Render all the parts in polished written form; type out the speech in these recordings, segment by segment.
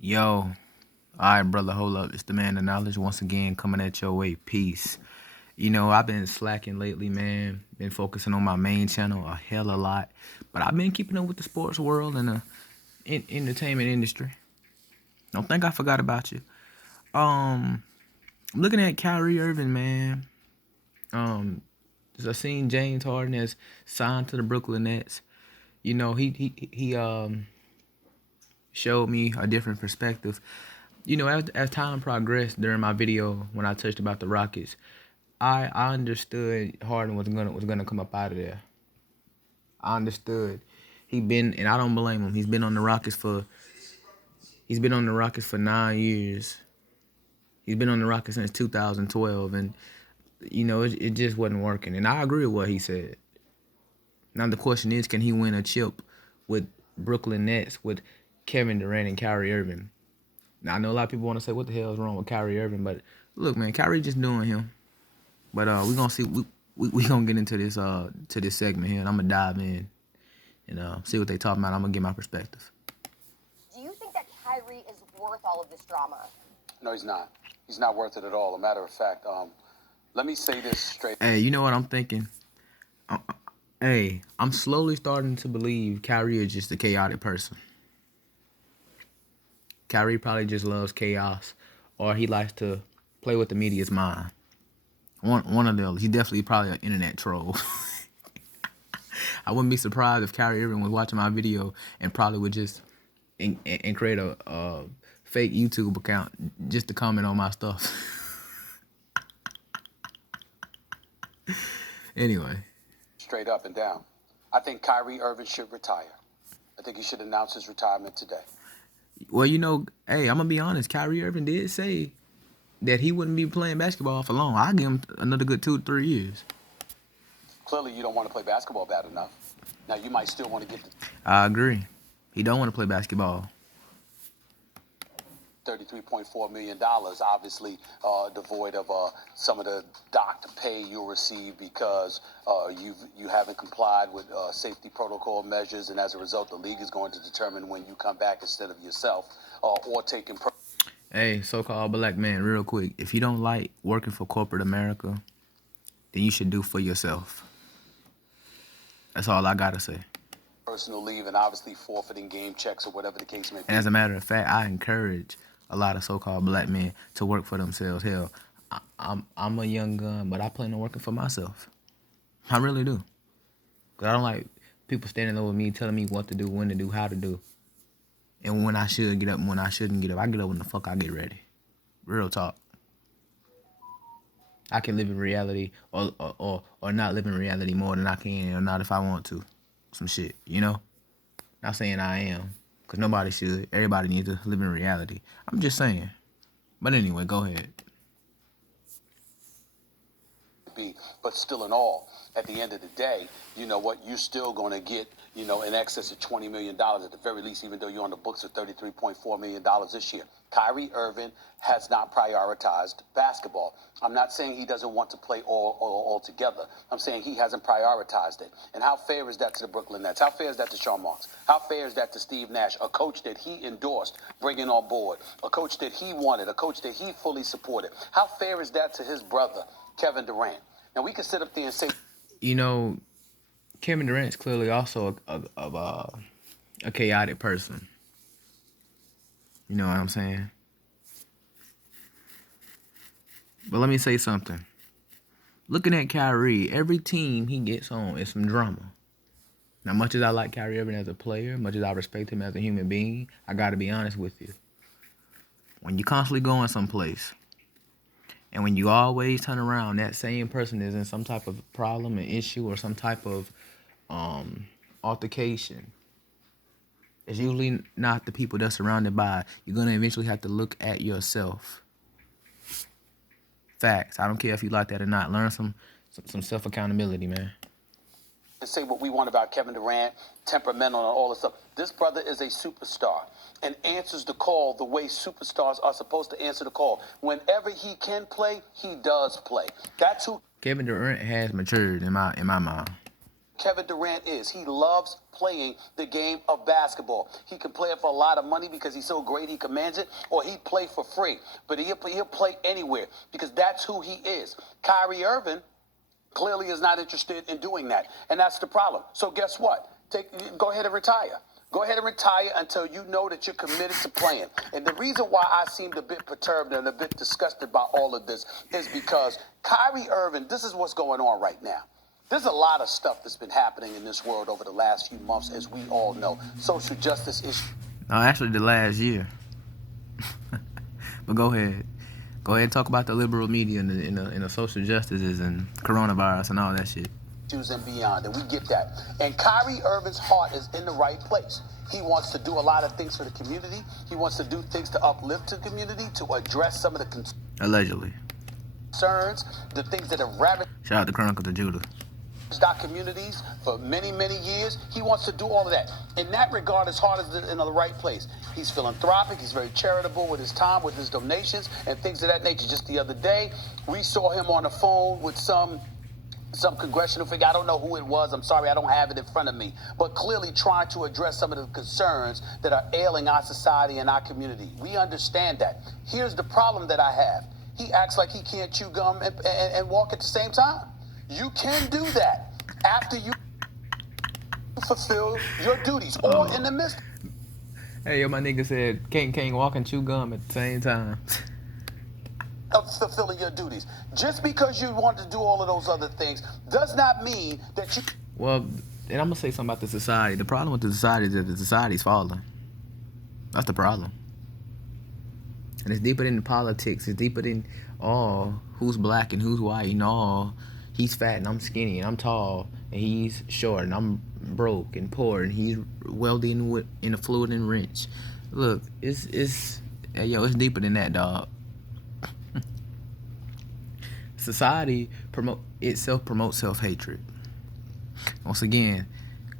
Yo, all right, brother, hold up. It's the man of knowledge once again coming at your way. Peace. I've been slacking lately, man. Been focusing on my main channel a hell a lot, but I've been keeping up with the sports world and the entertainment industry. Don't think I forgot about you. I'm looking at Kyrie Irving, man. Um, I seen James Harden has signed to the Brooklyn Nets. He showed me a different perspective. As time progressed during my video when I touched about the Rockets, I understood Harden was gonna come up out of there. I understood. And I don't blame him. He's been on the Rockets for 9 years. He's been on the Rockets since 2012, and it just wasn't working. And I agree with what he said. Now the question is, can he win a chip with Brooklyn Nets with Kevin Durant and Kyrie Irving? Now I know a lot of people want to say, what the hell is wrong with Kyrie Irving? But look, man, Kyrie just doing him. But we gonna see. We gonna get into this to this segment here, and I'm gonna dive in and see what they talking about. I'm gonna get my perspective. Do you think that Kyrie is worth all of this drama? No, he's not. He's not worth it at all. A matter of fact, let me say this straight. Hey, you know what I'm thinking? Hey, I'm slowly starting to believe Kyrie is just a chaotic person. Kyrie probably just loves chaos, or he likes to play with the media's mind. One of those. He's definitely probably an internet troll. I wouldn't be surprised if Kyrie Irving was watching my video and probably would just and create a fake YouTube account just to comment on my stuff. Anyway. Straight up and down. I think Kyrie Irving should retire. I think he should announce his retirement today. Well, hey, I'm going to be honest. Kyrie Irving did say that he wouldn't be playing basketball for long. I'll give him another good 2-3 years. Clearly, you don't want to play basketball bad enough. Now, you might still want to get the I agree. He don't want to play basketball. $33.4 million, obviously devoid of some of the doctor pay you'll receive because you haven't complied with safety protocol measures, and as a result, the league is going to determine when you come back instead of yourself or taking. Hey, so-called black man, real quick. If you don't like working for corporate America, then you should do for yourself. That's all I gotta say. Personal leave and obviously forfeiting game checks or whatever the case may be. And as a matter of fact, I encourage a lot of so-called black men to work for themselves. Hell, I'm a young gun, but I plan on working for myself. I really do. Cause I don't like people standing over me telling me what to do, when to do, how to do, and when I should get up and when I shouldn't get up. I get up when the fuck I get ready. Real talk. I can live in reality or not live in reality more than I can, or not if I want to. Some shit, Not saying I am, because nobody should. Everybody needs to live in reality. I'm just saying. But anyway, go ahead. But still in all, at the end of the day, you know what, you're still going to get, in excess of $20 million at the very least, even though you're on the books of $33.4 million this year. Kyrie Irving has not prioritized basketball. I'm not saying he doesn't want to play all together. I'm saying he hasn't prioritized it. And how fair is that to the Brooklyn Nets? How fair is that to Sean Marks? How fair is that to Steve Nash, a coach that he endorsed bringing on board, a coach that he wanted, a coach that he fully supported? How fair is that to his brother, Kevin Durant? Now, we can sit up there and say, Kevin Durant's clearly also a chaotic person. You know what I'm saying? But let me say something. Looking at Kyrie, every team he gets on is some drama. Now, much as I like Kyrie Irving as a player, much as I respect him as a human being, I got to be honest with you. When you constantly going someplace, and when you always turn around, that same person is in some type of problem, an issue, or some type of altercation. It's usually not the people that's surrounded by. You're going to eventually have to look at yourself. Facts. I don't care if you like that or not. Learn some self-accountability, man. To say what we want about Kevin Durant, temperamental and all this stuff. This brother is a superstar and answers the call the way superstars are supposed to answer the call. Whenever he can play, he does play. That's who Kevin Durant has matured in my mind. Kevin Durant is. He loves playing the game of basketball. He can play it for a lot of money because he's so great he commands it, or he'd play for free. But he'll play anywhere because that's who he is. Kyrie Irving clearly is not interested in doing that, and that's the problem. So guess what? Go ahead and retire. Go ahead and retire until you know that you're committed to playing. And the reason why I seemed a bit perturbed and a bit disgusted by all of this is because Kyrie Irving, this is what's going on right now. There's a lot of stuff that's been happening in this world over the last few months, as we all know. Social justice issues. No, actually the last year. But go ahead. Go ahead and talk about the liberal media and the social justices and coronavirus and all that shit. And beyond, and we get that. And Kyrie Irving's heart is in the right place. He wants to do a lot of things for the community. He wants to do things to uplift the community, to address some of the Allegedly. concerns, the things that have ravaged Shout out to Chronicles of Judah. our communities for many, many years. He wants to do all of that. In that regard, his heart is in the right place. He's philanthropic. He's very charitable with his time, with his donations, and things of that nature. Just the other day, we saw him on the phone with some congressional figure. I don't know who it was. I'm sorry, I don't have it in front of me. But clearly trying to address some of the concerns that are ailing our society and our community. We understand that. Here's the problem that I have. He acts like he can't chew gum and walk at the same time. You can do that after you fulfill your duties or in the midst. Hey, yo, my nigga said can't walk and chew gum at the same time. Of fulfilling your duties. Just because you want to do all of those other things does not mean that you... Well, and I'm going to say something about the society. The problem with the society is that the society's falling. That's the problem. And it's deeper than politics. It's deeper than, who's black and who's white and he's fat and I'm skinny and I'm tall and he's short and I'm broke and poor and he's wealthy and affluent and rich. Look, it's deeper than that, dog. Society promotes self-hatred. Once again,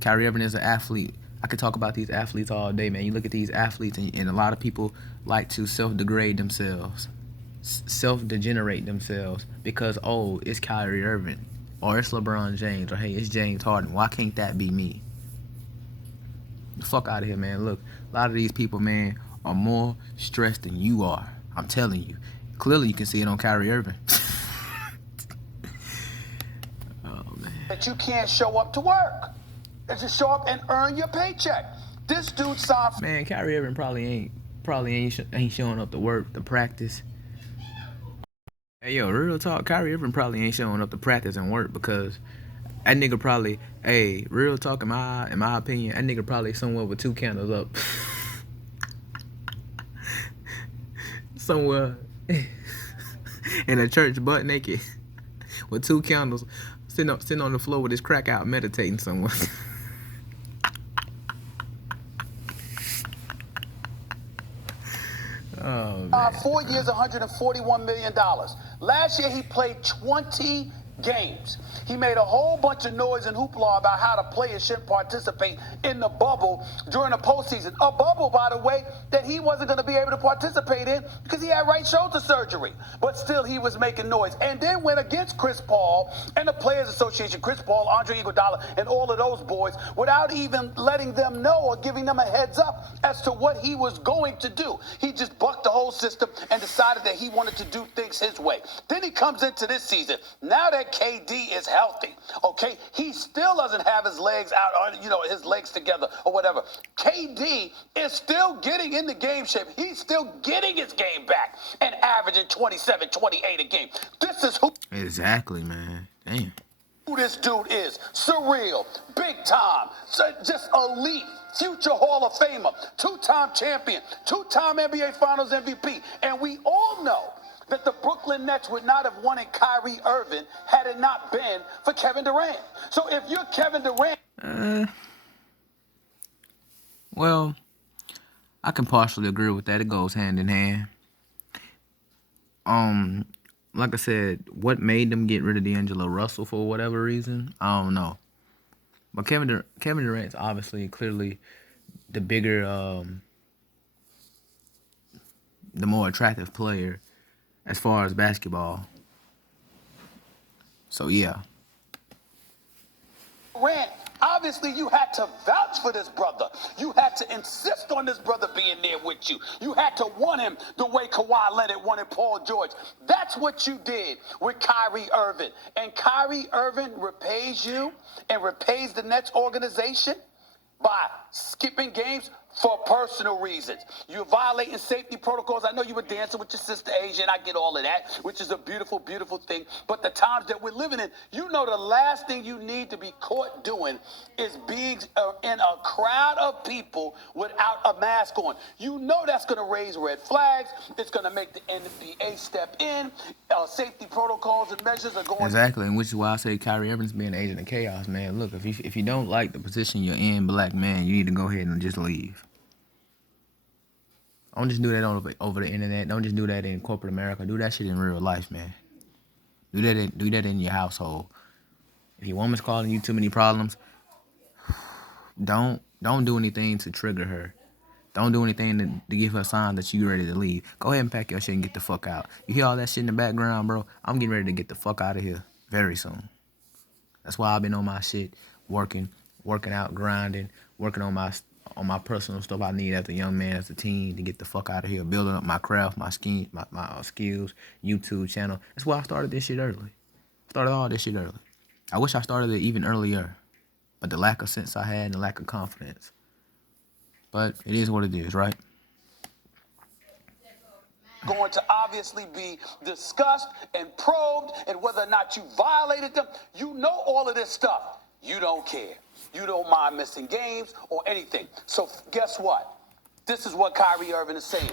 Kyrie Irving is an athlete. I could talk about these athletes all day, man. You look at these athletes, and a lot of people like to self-degrade themselves, self-degenerate themselves because, it's Kyrie Irving, or it's LeBron James, or hey, it's James Harden. Why can't that be me? The fuck out of here, man. Look, a lot of these people, man, are more stressed than you are. I'm telling you. Clearly, you can see it on Kyrie Irving. That you can't show up to work. And just show up and earn your paycheck. This dude sounds... Man, Kyrie Irving probably ain't showing up to work, to practice. Hey, yo, real talk, Kyrie Irving probably ain't showing up to practice and work because that nigga probably, real talk, in my opinion, that nigga probably somewhere with 2 candles up. Somewhere in a church butt naked with 2 candles. Sitting on the floor with his crack out, meditating somewhere. Oh, man. 4 years, $141 million. Last year, he played 20 games. He made a whole bunch of noise and hoopla about how the players shouldn't participate in the bubble during the postseason. A bubble, by the way, that he wasn't going to be able to participate in because he had right shoulder surgery. But still, he was making noise. And then went against Chris Paul and the Players Association, Chris Paul, Andre Iguodala, and all of those boys without even letting them know or giving them a heads up as to what he was going to do. He just bucked the whole system and decided that he wanted to do things his way. Then he comes into this season. Now that KD is healthy, okay? He still doesn't have his legs out, or, his legs together or whatever. KD is still getting into game shape. He's still getting his game back and averaging 27, 28 a game. This is who... Exactly, man. Damn. Who this dude is. Surreal, big time, just elite, future Hall of Famer, 2-time champion, 2-time NBA Finals MVP. And we all know that the Brooklyn Nets would not have wanted Kyrie Irving had it not been for Kevin Durant. So if you're Kevin Durant... Well, I can partially agree with that. It goes hand in hand. Like I said, what made them get rid of D'Angelo Russell for whatever reason, I don't know. But Kevin Durant's obviously clearly the bigger, the more attractive player as far as basketball. So, yeah. Rand, obviously you had to vouch for this brother. You had to insist on this brother being there with you. You had to want him the way Kawhi Leonard wanted Paul George. That's what you did with Kyrie Irving. And Kyrie Irving repays you and repays the Nets organization by skipping games for personal reasons. You're violating safety protocols. I know you were dancing with your sister Asia, and I get all of that, which is a beautiful, beautiful thing. But the times that we're living in, you know the last thing you need to be caught doing is being in a crowd of people without a mask on. You know that's going to raise red flags. It's going to make the NBA step in. Safety protocols and measures are going. Exactly, and which is why I say Kyrie Irving's being an agent of chaos, man. Look, if you don't like the position you're in, black man, you need to go ahead and just leave. Don't just do that over the internet. Don't just do that in corporate America. Do that shit in real life, man. Do that in your household. If your woman's causing you too many problems, don't do anything to trigger her. Don't do anything to give her a sign that you're ready to leave. Go ahead and pack your shit and get the fuck out. You hear all that shit in the background, bro? I'm getting ready to get the fuck out of here very soon. That's why I've been on my shit, working out, grinding, working on my personal stuff I need as a young man, as a teen, to get the fuck out of here, building up my craft, my skills, YouTube channel. That's why I started this shit early. Started all this shit early. I wish I started it even earlier, but the lack of sense I had and the lack of confidence. But it is what it is, right? Going to obviously be discussed and probed, and whether or not you violated them, you know all of this stuff. You don't care. You don't mind missing games or anything. So guess what? This is what Kyrie Irving is saying.